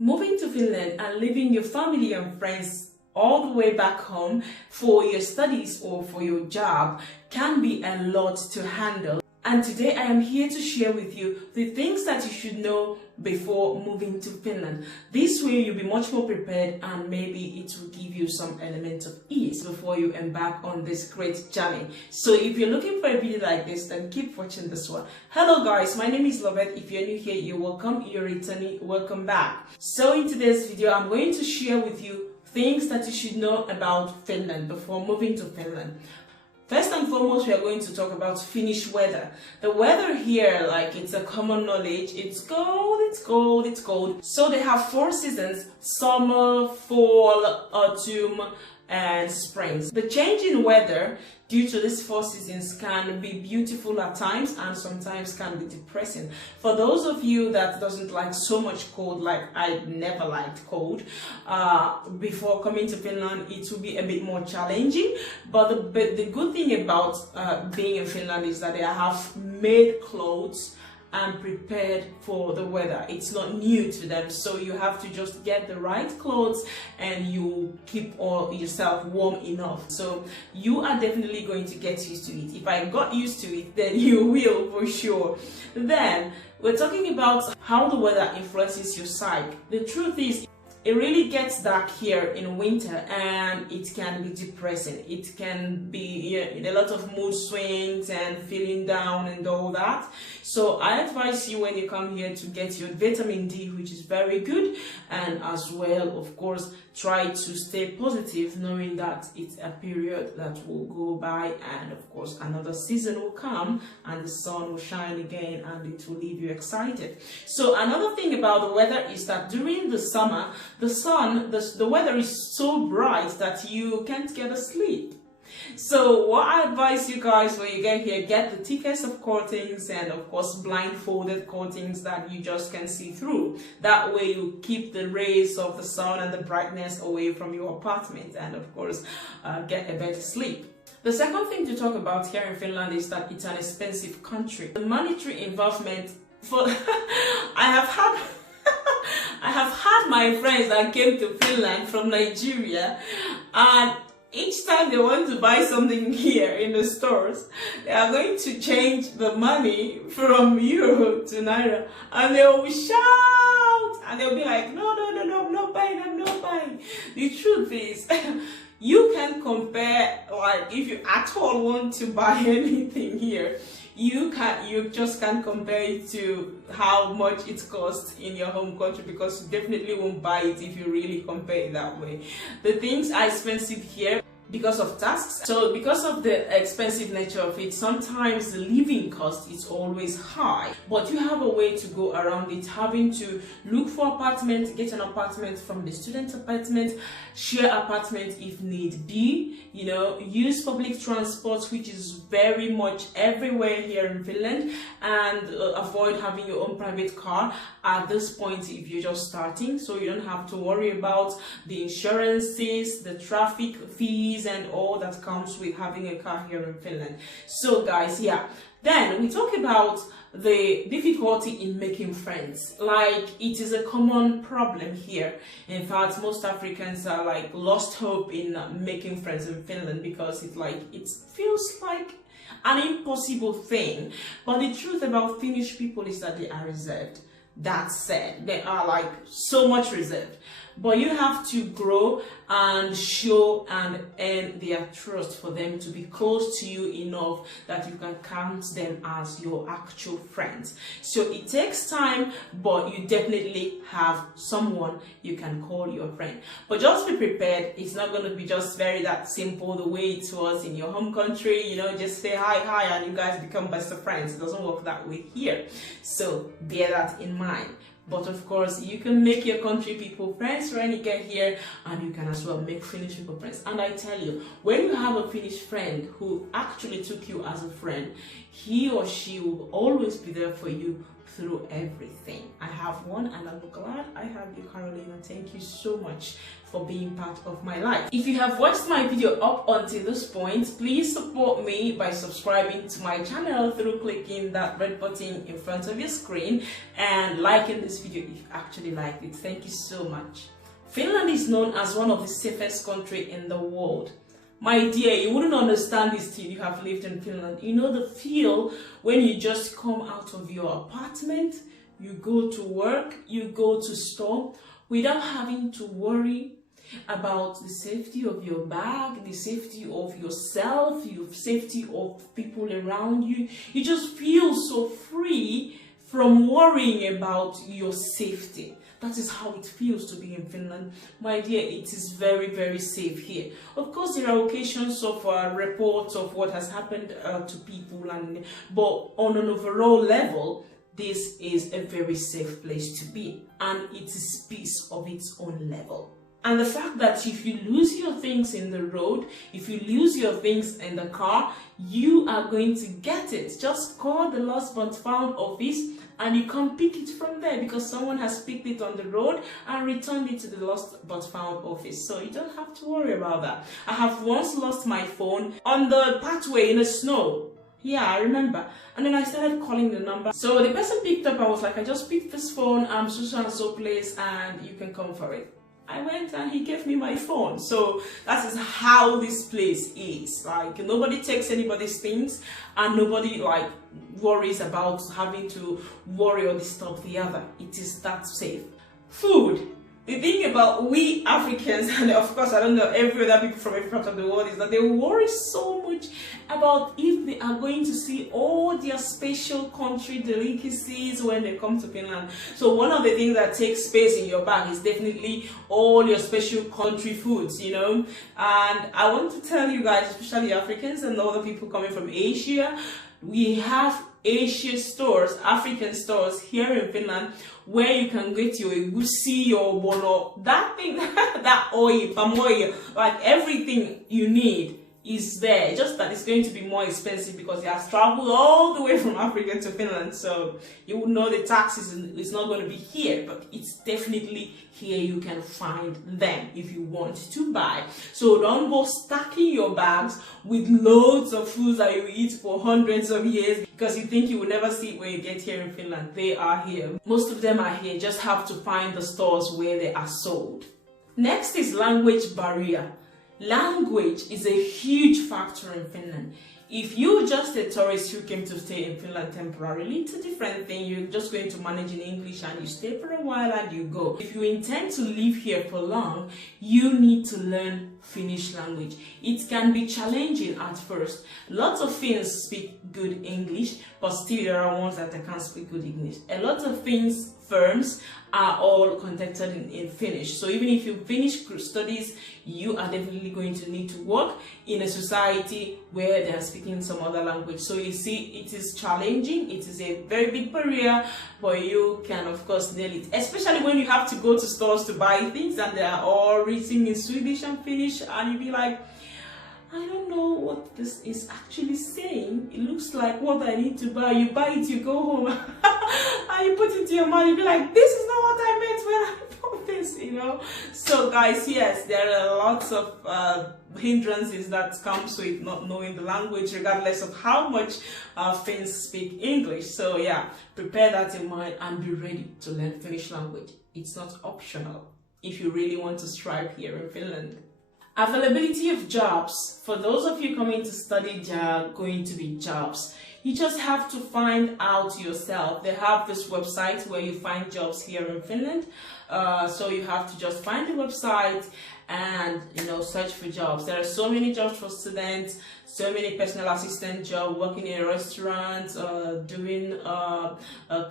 Moving to Finland and leaving your family and friends all the way back home for your studies or for your job can be a lot to handle. And today I am here to share with you the things that you should know before moving to Finland. This way you'll be much more prepared, and maybe it will give you some element of ease before you embark on this great journey. So if you're looking for a video like this, then keep watching this one. Hello guys, my name is Loveth. If you're new here, you're welcome. You're returning, welcome back. So in today's video, I'm going to share with you things that you should know about Finland before moving to Finland. First and foremost, we are going to talk about Finnish weather. The weather here, like, it's a common knowledge. It's cold, it's cold, it's cold. So they have 4 seasons: summer, fall, autumn, and springs. The change in weather due to these 4 seasons can be beautiful at times and sometimes can be depressing. For those of you that doesn't like so much cold, like I never liked cold, before coming to Finland, it will be a bit more challenging. But the good thing about being in Finland is that they have made clothes and prepared for the weather. It's not new to them, so you have to just get the right clothes and you keep yourself warm enough. So you are definitely going to get used to it. If I got used to it, then you will for sure. Then we're talking about how the weather influences your psyche. The truth is, it really gets dark here in winter and it can be depressing. It can be a lot of mood swings and feeling down and all that. So I advise you when you come here to get your vitamin D, which is very good, and as well, of course, try to stay positive, knowing that it's a period that will go by, and of course another season will come and the sun will shine again and it will leave you excited. So another thing about the weather is that during the summer, the weather is so bright that you can't get asleep. So what I advise you guys when you get here, get the thickest of curtains and of course blindfolded curtains that you just can see through. That way you keep the rays of the sun and the brightness away from your apartment, and of course get a better sleep. The second thing to talk about here in Finland is that it's an expensive country. The monetary involvement for I have had my friends that came to Finland from Nigeria, and each time they want to buy something here in the stores, they are going to change the money from euro to naira, and they will shout and they'll be like, no, I'm not buying, I'm not buying. The truth is, you can compare, like, if you at all want to buy anything here, you just can't compare it to how much it costs in your home country, because you definitely won't buy it if you really compare it that way. The things are expensive here because of tasks. So because of the expensive nature of it, sometimes the living cost is always high, but you have a way to go around it, having to look for apartment, get an apartment from the student apartment, share apartment if need be, use public transport, which is very much everywhere here in Finland, and avoid having your own private car at this point if you're just starting, so you don't have to worry about the insurances, the traffic fees, and all that comes with having a car here in Finland. So guys, yeah, then we talk about the difficulty in making friends. Like, it is a common problem here. In fact, most Africans are like lost hope in making friends in Finland, because it feels like an impossible thing. But the truth about Finnish people is that they are reserved. That said, they are like so much reserved, but you have to grow and show and earn their trust for them to be close to you enough that you can count them as your actual friends. So it takes time, but you definitely have someone you can call your friend. But just be prepared, it's not going to be just that simple the way it was in your home country, just say hi and you guys become best of friends. It doesn't work that way here, so bear that in mind. But of course, you can make your country people friends when you get here, and you can as well make Finnish people friends. And I tell you, when you have a Finnish friend who actually took you as a friend, he or she will always be there for you through everything. I have one, and I'm glad I have you, Carolina. Thank you so much for being part of my life. If you have watched my video up until this point, please support me by subscribing to my channel through clicking that red button in front of your screen and liking this video if you actually liked it. Thank you so much. Finland is known as one of the safest countries in the world. My dear, you wouldn't understand this till you have lived in Finland. You know the feel when you just come out of your apartment, you go to work, you go to store without having to worry about the safety of your bag, the safety of yourself, the safety of people around you. You just feel so free from worrying about your safety. That is how it feels to be in Finland. My dear, it is very, very safe here. Of course, there are occasions of reports of what has happened to people, but on an overall level, this is a very safe place to be, and it is peace of its own level. And the fact that if you lose your things in the road, if you lose your things in the car, you are going to get it. Just call the lost but found office and you can pick it from there, because someone has picked it on the road and returned it to the lost but found office. So you don't have to worry about that. I have once lost my phone on the pathway in the snow. Yeah, I remember. And then I started calling the number. So the person picked up and was like, I just picked this phone, I'm so and so place, and you can come for it. I went and he gave me my phone. So that is how this place is. Like, nobody takes anybody's things, and nobody like worries about having to worry or disturb the other. It is that safe. Food. The thing about we Africans, and of course I don't know every other people from every part of the world, is that they worry so much about if they are going to see all their special country delicacies when they come to Finland. So one of the things that takes space in your bag is definitely all your special country foods, you know. And I want to tell you guys, especially Africans and other people coming from Asia, we have Asian stores, African stores here in Finland, where you can get your egusi, your bono, that thing, that oil, palm oil, like everything you need is there. Just that it's going to be more expensive because you have traveled all the way from Africa to Finland. So you would know the taxes is not going to be here, but it's definitely here. You can find them if you want to buy. So don't go stacking your bags with loads of foods that you eat for hundreds of years because you think you will never see it when you get here in Finland. They are here. Most of them are here. Just have to find the stores where they are sold. Next is language barrier. Language is a huge factor in Finland. If you're just a tourist who came to stay in Finland temporarily, it's a different thing. You're just going to manage in English and you stay for a while and you go. If you intend to live here for long, you need to learn Finnish language. It can be challenging at first. Lots of Finns speak good English, but still there are ones that can't speak good English. A lot of Finns firms are all conducted in Finnish. So even if you finish studies, you are definitely going to need to work in a society where they are speaking some other language. So you see, it is challenging. It is a very big barrier, but you can of course nail it. Especially when you have to go to stores to buy things and they are all written in Swedish and Finnish, and you be like, I don't know what this is actually saying. It looks like what I need to buy. You buy it, you go home, and you put it to your mind. You be like, this is not what I meant when I bought this, you know. So guys, yes, there are lots of hindrances that comes with not knowing the language, regardless of how much Finns speak English. So yeah, prepare that in mind and be ready to learn Finnish language. It's not optional if you really want to strive here in Finland. Availability of jobs. For those of you coming to study, there are going to be jobs. You just have to find out yourself. They have this website where you find jobs here in Finland. So you have to just find the website and, you know, search for jobs. There are so many jobs for students, so many personal assistant jobs, working in a restaurant, doing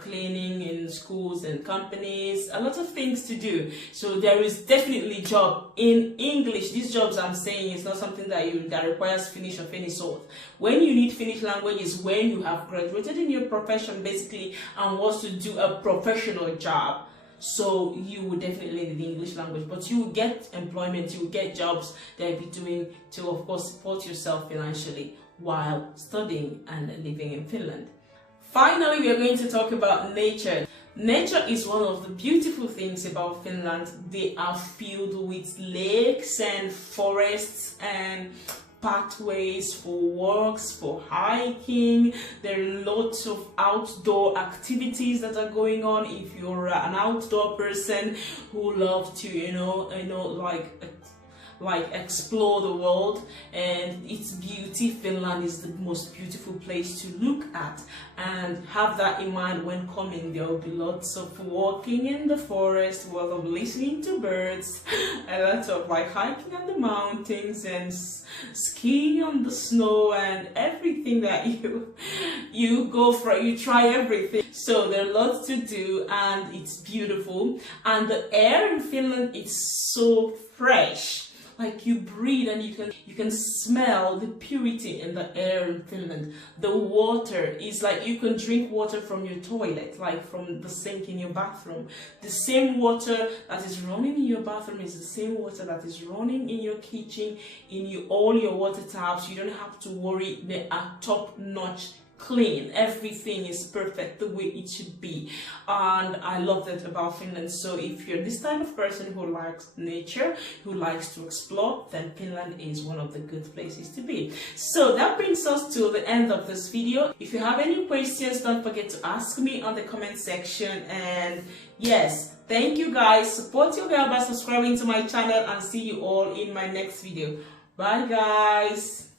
cleaning in schools and companies, a lot of things to do. So there is definitely job in English. These jobs I'm saying is not something that requires Finnish of any sort. When you need Finnish language is when you have graduated in your profession basically and want to do a professional job. So you will definitely need the English language, but you will get employment, you will get jobs that you'll be doing to, of course, support yourself financially while studying and living in Finland. Finally, we are going to talk about nature. Nature is one of the beautiful things about Finland. They are filled with lakes and forests and pathways for walks, for hiking. There are lots of outdoor activities that are going on. If you're an outdoor person who loves to, like explore the world and its beauty, Finland is the most beautiful place to look at. And have that in mind when coming. There will be lots of walking in the forest, a lot of listening to birds, a lot of like hiking on the mountains and skiing on the snow and everything that you go for. You try everything. So there are lots to do and it's beautiful. And the air in Finland is so fresh. Like you breathe and you can smell the purity in the air in Finland. The water is like you can drink water from your toilet, like from the sink in your bathroom. The same water that is running in your bathroom is the same water that is running in your kitchen, in all your water taps. You don't have to worry. They are top-notch clean. Everything is perfect the way it should be, and I love that about Finland. So if you're this type of person who likes nature, who likes to explore, then Finland is one of the good places to be. So that brings us to the end of this video. If you have any questions, don't forget to ask me on the comment section. And yes, thank you guys. Support your girl by subscribing to my channel, and see you all in my next video. Bye guys.